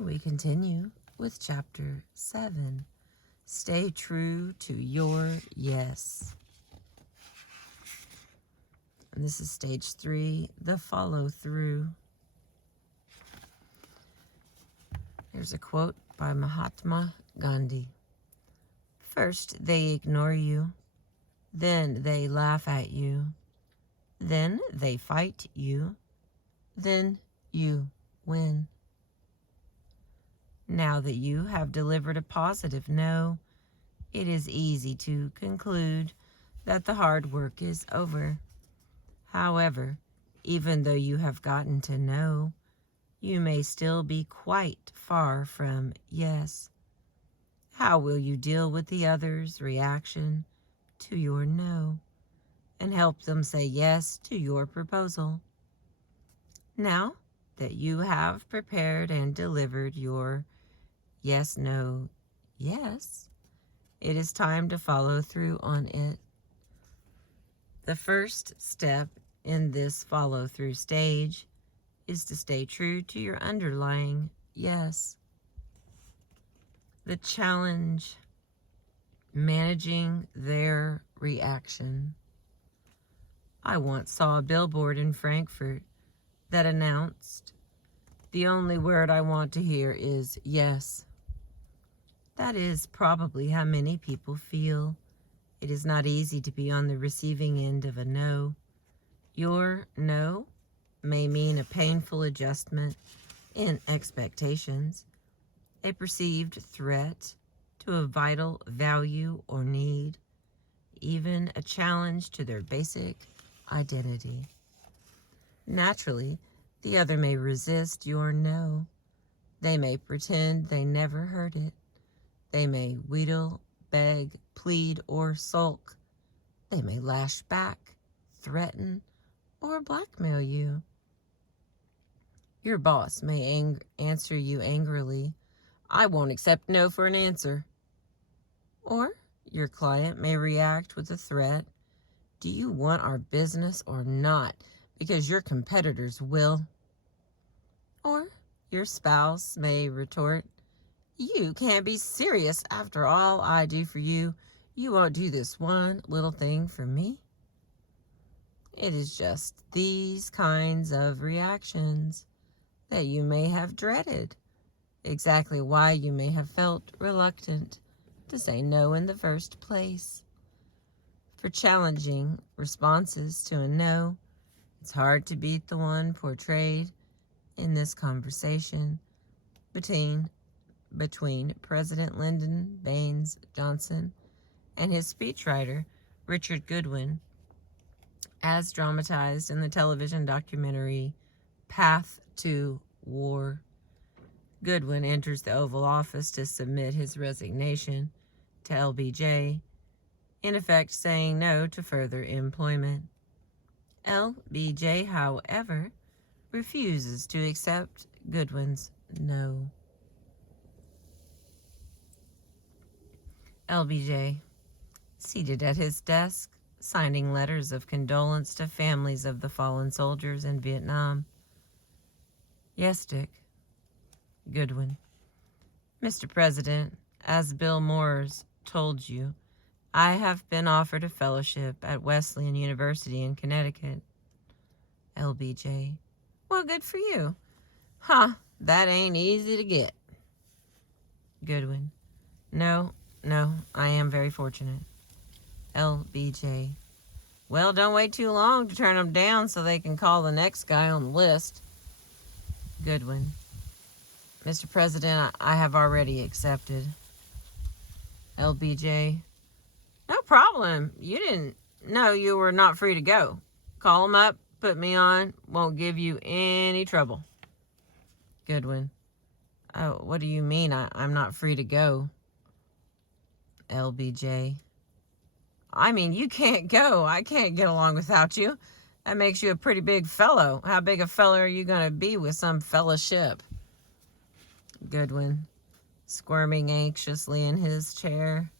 We continue with chapter 7. Stay true to your yes. And this is stage 3, the follow through. Here's a quote by Mahatma Gandhi. First they ignore you, then they laugh at you, then they fight you, then you win. Now that you have delivered a positive no, it is easy to conclude that the hard work is over. However, even though you have gotten to no, you may still be quite far from yes. How will you deal with the other's reaction to your no and help them say yes to your proposal? Now that you have prepared and delivered your yes, no, yes, it is time to follow through on it. The first step in this follow-through stage is to stay true to your underlying yes. The challenge, managing their reaction. I once saw a billboard in Frankfurt that announced, "The only word I want to hear is yes." That is probably how many people feel. It is not easy to be on the receiving end of a no. Your no may mean a painful adjustment in expectations, a perceived threat to a vital value or need, even a challenge to their basic identity. Naturally, the other may resist your no. They may pretend they never heard it. They may wheedle, beg, plead, or sulk. They may lash back, threaten, or blackmail you. Your boss may answer you angrily, "I won't accept no for an answer." Or your client may react with a threat, "Do you want our business or not? Because your competitors will." Or your spouse may retort, "You can't be serious. After all I do for you, you won't do this one little thing for me." It is just these kinds of reactions that you may have dreaded, exactly why you may have felt reluctant to say no in the first place. For challenging responses to a no, it's hard to beat the one portrayed in this conversation between President Lyndon Baines Johnson and his speechwriter, Richard Goodwin, as dramatized in the television documentary Path to War. Goodwin enters the Oval Office to submit his resignation to LBJ, in effect saying no to further employment. LBJ, however, refuses to accept Goodwin's no. LBJ, seated at his desk, signing letters of condolence to families of the fallen soldiers in Vietnam. "Yes, Dick." Goodwin, "Mr. President, as Bill Moores told you, I have been offered a fellowship at Wesleyan University in Connecticut." LBJ, "Well, good for you." That ain't easy to get." Goodwin, No, I am very fortunate." LBJ, "Well, don't wait too long to turn them down so they can call the next guy on the list." Goodwin, "Mr. President, I have already accepted." LBJ, "No problem. You didn't know you were not free to go. Call them up, put me on, won't give you any trouble." Goodwin, "Oh, what do you mean I'm not free to go?" LBJ, "I mean, you can't go. I can't get along without you. That makes you a pretty big fellow. How big a fellow are you going to be with some fellowship?" Goodwin, squirming anxiously in his chair,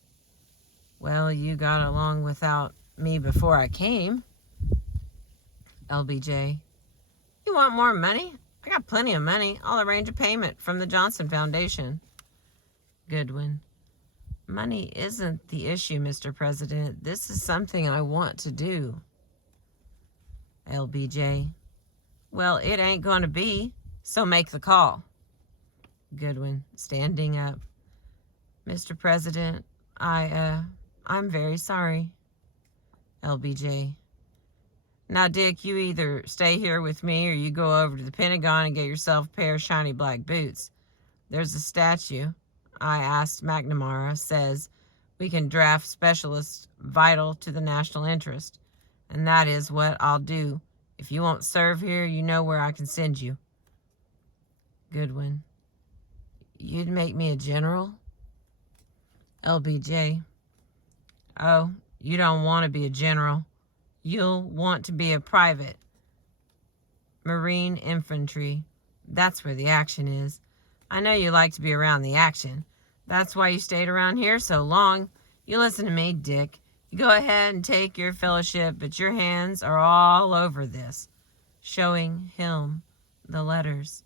"Well, you got along without me before I came." LBJ, "You want more money? I got plenty of money. I'll arrange a payment from the Johnson Foundation. Goodwin. Money isn't the issue, Mr. President. This is something I want to do. LBJ. Well, it ain't going to be, so make the call. Goodwin, standing up. Mr. President, I'm very sorry. LBJ. Now, Dick, you either stay here with me or you go over to the Pentagon and get yourself a pair of shiny black boots. There's a statue I asked McNamara says we can draft specialists vital to the national interest, and that is what I'll do. If you won't serve here, you know where I can send you. Goodwin. You'd make me a general? LBJ. Oh, you don't want to be a general. You'll want to be a private. Marine infantry. That's where the action is. I know you like to be around the action. That's why you stayed around here so long. You listen to me, Dick. You go ahead and take your fellowship, but your hands are all over this. Showing him the letters.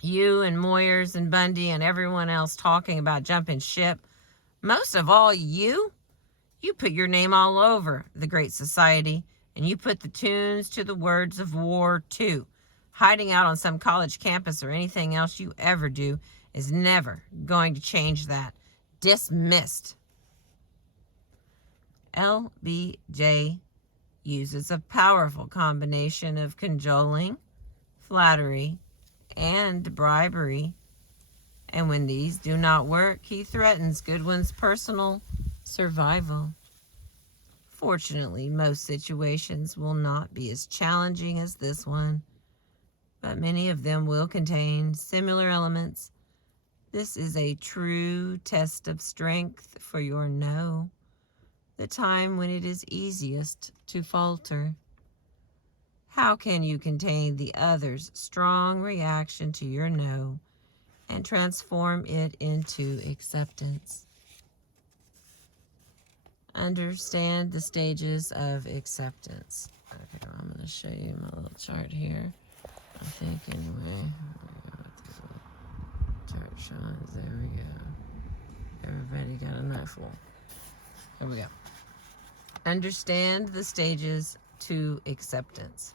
You and Moyers and Bundy and everyone else talking about jumping ship. Most of all, you put your name all over the Great Society, and you put the tunes to the words of war, too. Hiding out on some college campus or anything else you ever do is never going to change that. Dismissed. LBJ uses a powerful combination of cajoling, flattery, and bribery, and when these do not work, he threatens Goodwin's personal survival. Fortunately, most situations will not be as challenging as this one, but many of them will contain similar elements. This is a true test of strength for your no, the time when it is easiest to falter. How can you contain the other's strong reaction to your no and transform it into acceptance? Understand the stages of acceptance. Okay, I'm going to show you my little chart here. I think anyway. Chart shines. There we go. Everybody got a knife-full. Here we go. Understand the stages to acceptance.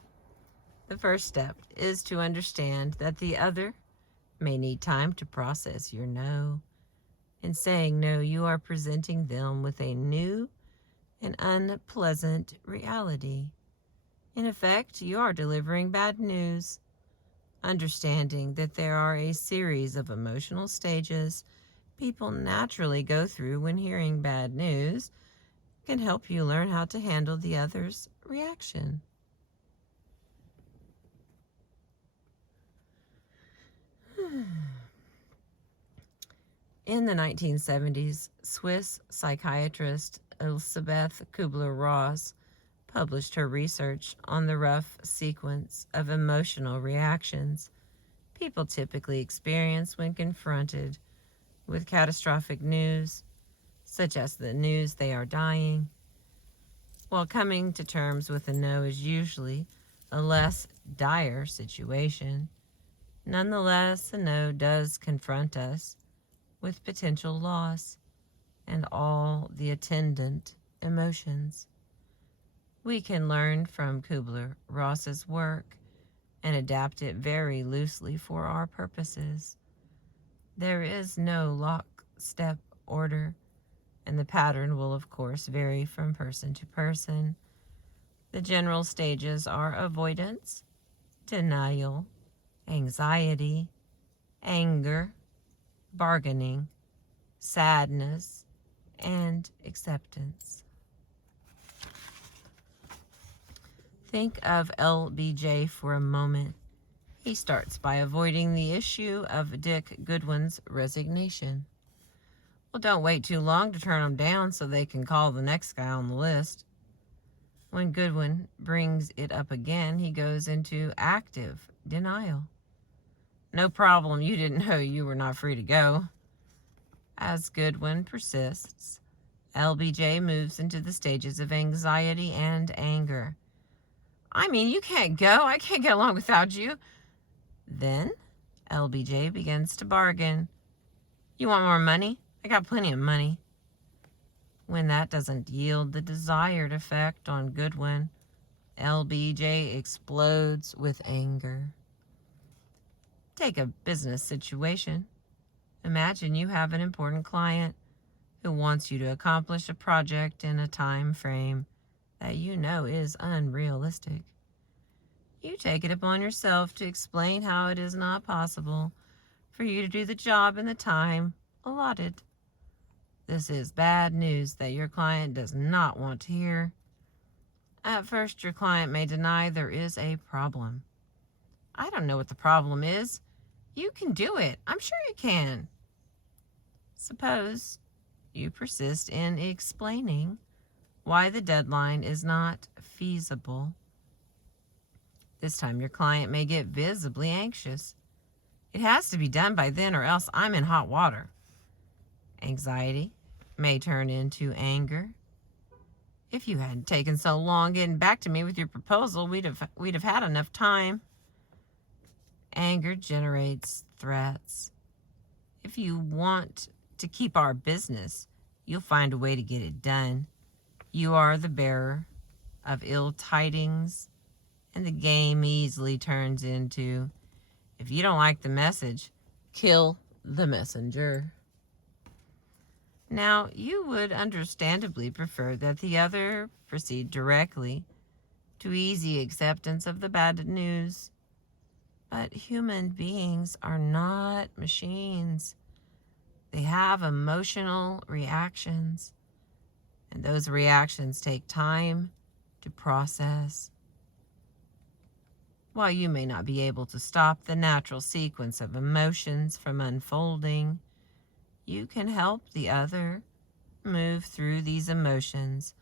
The first step is to understand that the other may need time to process your no. In saying no, you are presenting them with a new and unpleasant reality. In effect, you are delivering bad news. Understanding that there are a series of emotional stages people naturally go through when hearing bad news can help you learn how to handle the other's reaction. In the 1970s, Swiss psychiatrist Elisabeth Kubler-Ross published her research on the rough sequence of emotional reactions people typically experience when confronted with catastrophic news, such as the news they are dying. While coming to terms with a no is usually a less dire situation, nonetheless, a no does confront us with potential loss and all the attendant emotions. We can learn from Kubler-Ross's work and adapt it very loosely for our purposes. There is no lockstep order, and the pattern will, of course, vary from person to person. The general stages are avoidance, denial, anxiety, anger, bargaining, sadness, and acceptance. Think of LBJ for a moment. He starts by avoiding the issue of Dick Goodwin's resignation. Well, don't wait too long to turn him down so they can call the next guy on the list. When Goodwin brings it up again, he goes into active denial. No problem, you didn't know you were not free to go. As Goodwin persists, LBJ moves into the stages of anxiety and anger. I mean, you can't go. I can't get along without you. Then LBJ begins to bargain. You want more money? I got plenty of money. When that doesn't yield the desired effect on Goodwin, LBJ explodes with anger. Take a business situation. Imagine you have an important client who wants you to accomplish a project in a time frame that you know is unrealistic. You take it upon yourself to explain how it is not possible for you to do the job in the time allotted. This is bad news that your client does not want to hear. At first, your client may deny there is a problem. I don't know what the problem is. You can do it. I'm sure you can. Suppose you persist in explaining why the deadline is not feasible. This time your client may get visibly anxious. It has to be done by then or else I'm in hot water. Anxiety may turn into anger. If you hadn't taken so long getting back to me with your proposal, we'd have had enough time. Anger generates threats. If you want to keep our business, you'll find a way to get it done. You are the bearer of ill tidings, and the game easily turns into, if you don't like the message, kill the messenger. Now, you would understandably prefer that the other proceed directly to easy acceptance of the bad news. But human beings are not machines. They have emotional reactions, and those reactions take time to process. While you may not be able to stop the natural sequence of emotions from unfolding, you can help the other move through these emotions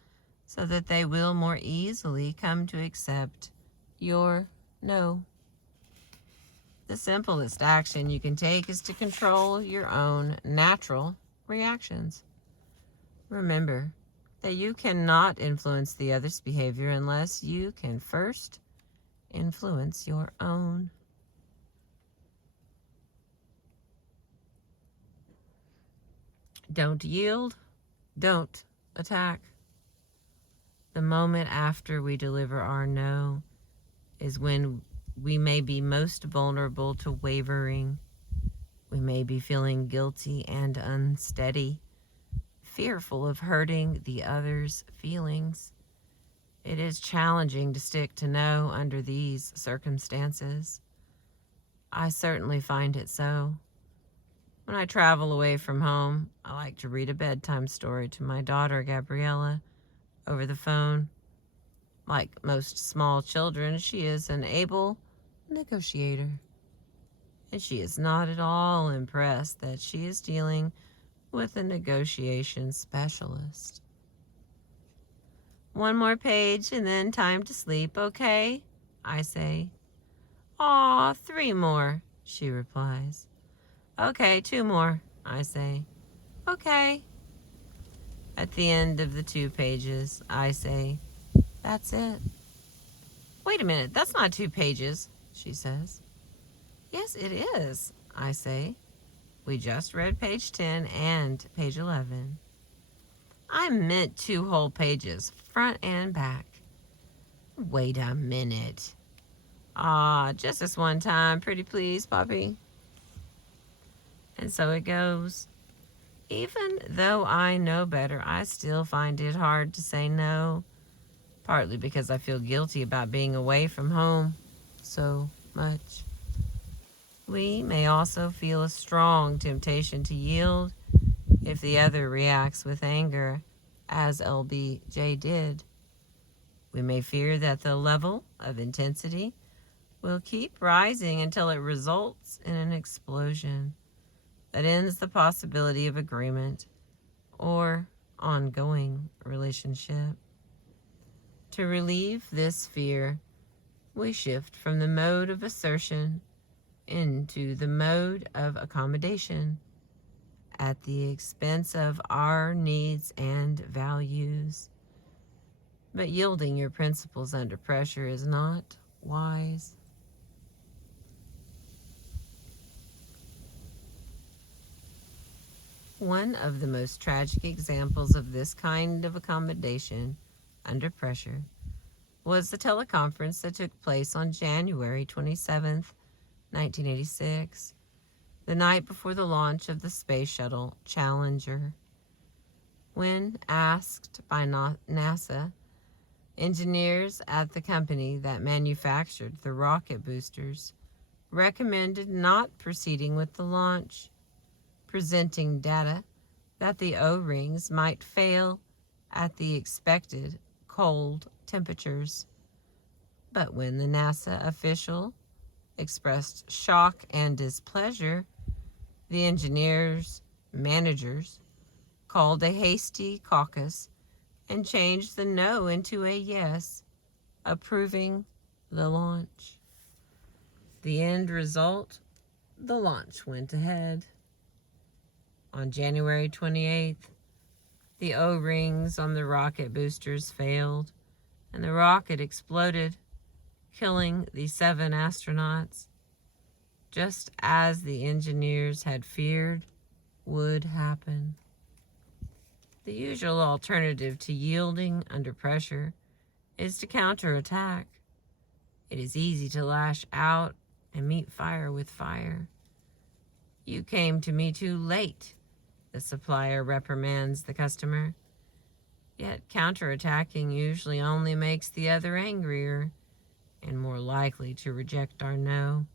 so that they will more easily come to accept your no. The simplest action you can take is to control your own natural reactions. Remember that you cannot influence the other's behavior unless you can first influence your own. Don't yield. Don't attack. The moment after we deliver our no is when we may be most vulnerable to wavering. We may be feeling guilty and unsteady, fearful of hurting the other's feelings. It is challenging to stick to no under these circumstances. I certainly find it so. When I travel away from home, I like to read a bedtime story to my daughter, Gabriella, over the phone. Like most small children, she is an able negotiator. And she is not at all impressed that she is dealing with a negotiation specialist. One more page and then time to sleep, okay? I say. Aw, 3 more, she replies. Okay, 2 more, I say. Okay. At the end of the 2 pages, I say, that's it. Wait a minute, that's not 2 pages, she says. Yes, it is, I say. We just read page 10 and page 11. I meant 2 whole pages, front and back. Wait a minute. Just this one time, pretty please, puppy. And so it goes. Even though I know better, I still find it hard to say no, partly because I feel guilty about being away from home so much. We may also feel a strong temptation to yield if the other reacts with anger, as LBJ did. We may fear that the level of intensity will keep rising until it results in an explosion that ends the possibility of agreement or ongoing relationship. To relieve this fear, we shift from the mode of assertion into the mode of accommodation at the expense of our needs and values. But yielding your principles under pressure is not wise. One of the most tragic examples of this kind of accommodation under pressure was the teleconference that took place on January 27th, 1986, the night before the launch of the Space Shuttle Challenger. When asked by NASA, engineers at the company that manufactured the rocket boosters recommended not proceeding with the launch, presenting data that the O-rings might fail at the expected cold temperatures. But when the NASA official expressed shock and displeasure, the engineers' managers called a hasty caucus and changed the no into a yes, approving the launch. The end result, the launch went ahead. On January 28th, the O-rings on the rocket boosters failed, and the rocket exploded, killing the 7 astronauts, just as the engineers had feared would happen. The usual alternative to yielding under pressure is to counterattack. It is easy to lash out and meet fire with fire. You came to me too late, the supplier reprimands the customer. Yet counterattacking usually only makes the other angrier and more likely to reject our no.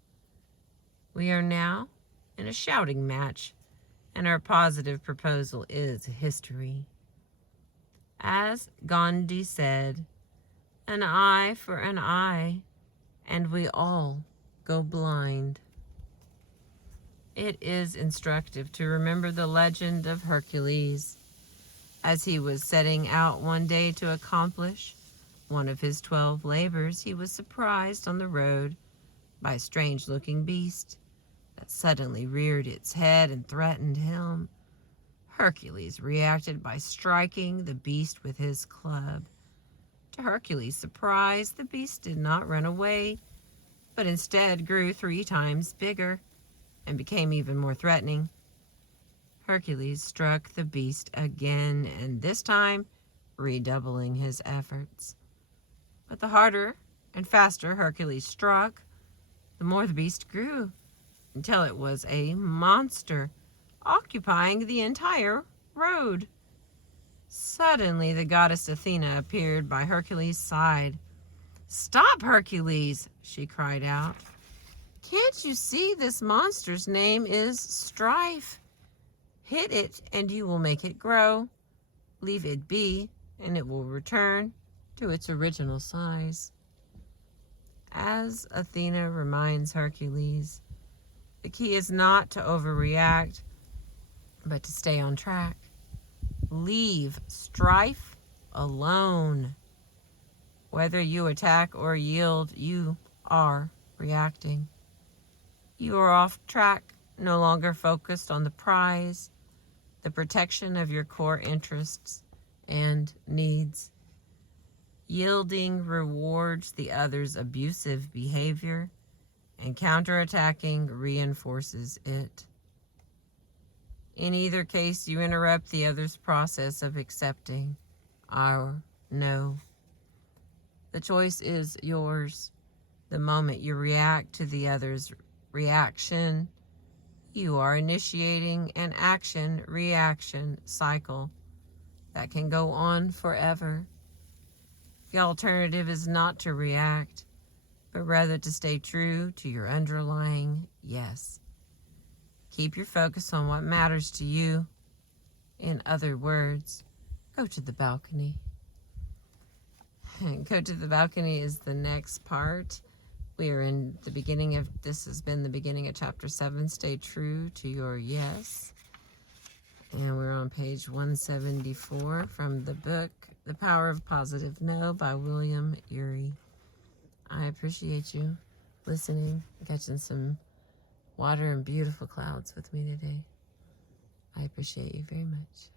We are now in a shouting match, and our positive proposal is history. As Gandhi said, an eye for an eye, and we all go blind. It is instructive to remember the legend of Hercules. As he was setting out one day to accomplish one of his 12 labors, he was surprised on the road by a strange-looking beast that suddenly reared its head and threatened him. Hercules reacted by striking the beast with his club. To Hercules' surprise, the beast did not run away, but instead grew 3 times bigger and became even more threatening. Hercules struck the beast again, and this time redoubling his efforts. But the harder and faster Hercules struck, the more the beast grew, until it was a monster, occupying the entire road. Suddenly, the goddess Athena appeared by Hercules' side. "Stop, Hercules!" she cried out. "Can't you see this monster's name is Strife? Hit it and you will make it grow. Leave it be and it will return to its original size." As Athena reminds Hercules, the key is not to overreact, but to stay on track. Leave strife alone. Whether you attack or yield, you are reacting. You are off track, no longer focused on the prize, the protection of your core interests and needs. Yielding rewards the other's abusive behavior, and counterattacking reinforces it. In either case, you interrupt the other's process of accepting our no. The choice is yours. The moment you react to the other's reaction, you are initiating an action-reaction cycle that can go on forever. The alternative is not to react, but rather to stay true to your underlying yes. Keep your focus on what matters to you. In other words, go to the balcony. Go to the balcony is the next part. We are in the beginning of, this has been the beginning of chapter 7, Stay True to Your Yes. And we're on page 174 from the book, The Power of Positive No by William Ury. I appreciate you listening, catching some water and beautiful clouds with me today. I appreciate you very much.